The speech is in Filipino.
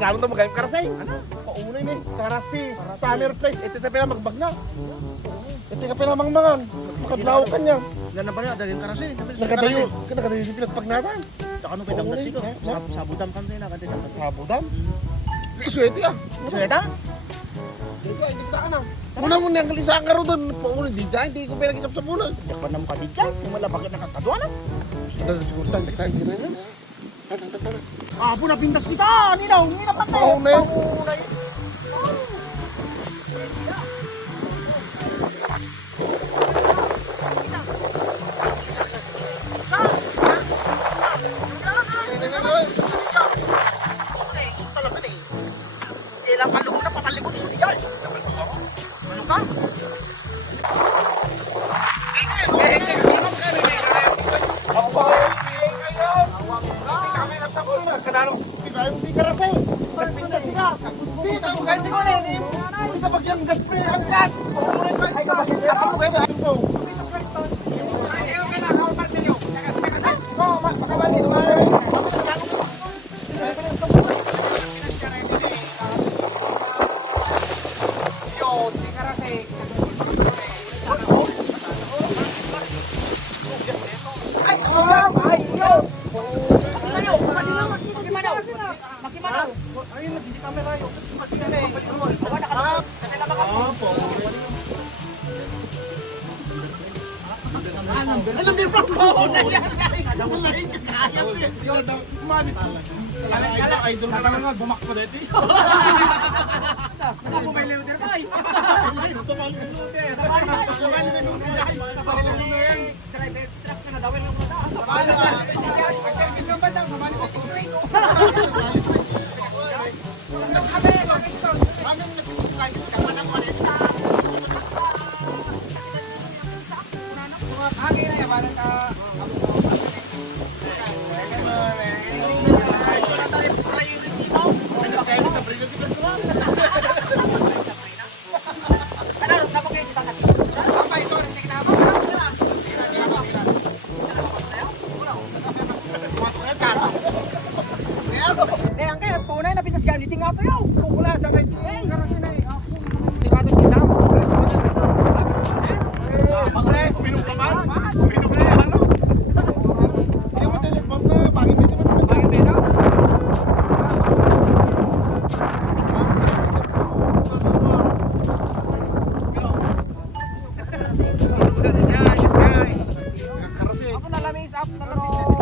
Kadalong na magayong karasay. Ano? Paunay ni, karasi. Summer place. Ito na pala magbag na. Ito ka pala mangmangan. Makadlaw ka niya. Ganun pa rin, daging karasi. Nagadayo. Nagadayo si pinagpagnatan. Ano pa yung dito? Sabutan kan tayo na kantin. Sabudan? Isuwete ah. Suweta? Dito ay dito ka na. Una mo niyang kalisaan ka ro doon. Paunay di dyan. Hindi ko pinag-isap sa bulan. Yapan naman ka di dyan. Kung wala bakit nakakadwa na. Ito na siguro tayo. Hindi na yun. Ah, po napintas kita. Nilaw. Nilaw pa tayo. Paunay. Ilang kalungan na patalikod iso diyan. Ano ka? Alam niyo ba po? Nalain ka kaya. Idol ka lang nga. Bumakbo na ito. Ako may leuter ba? Truck ka na daw. Ang-service ng bandang. Sumali mo yung train ko. Ang kaya punay na pinas ganito nga to yaw. Wala dangay. Karosi na eh. Tingnan din lang. Pagres, minum ka man? Minum na yan, ano? Hindi mo tayo nagpap na, bagay mo naman. Bagay mo na? Ako na lamis up na lang.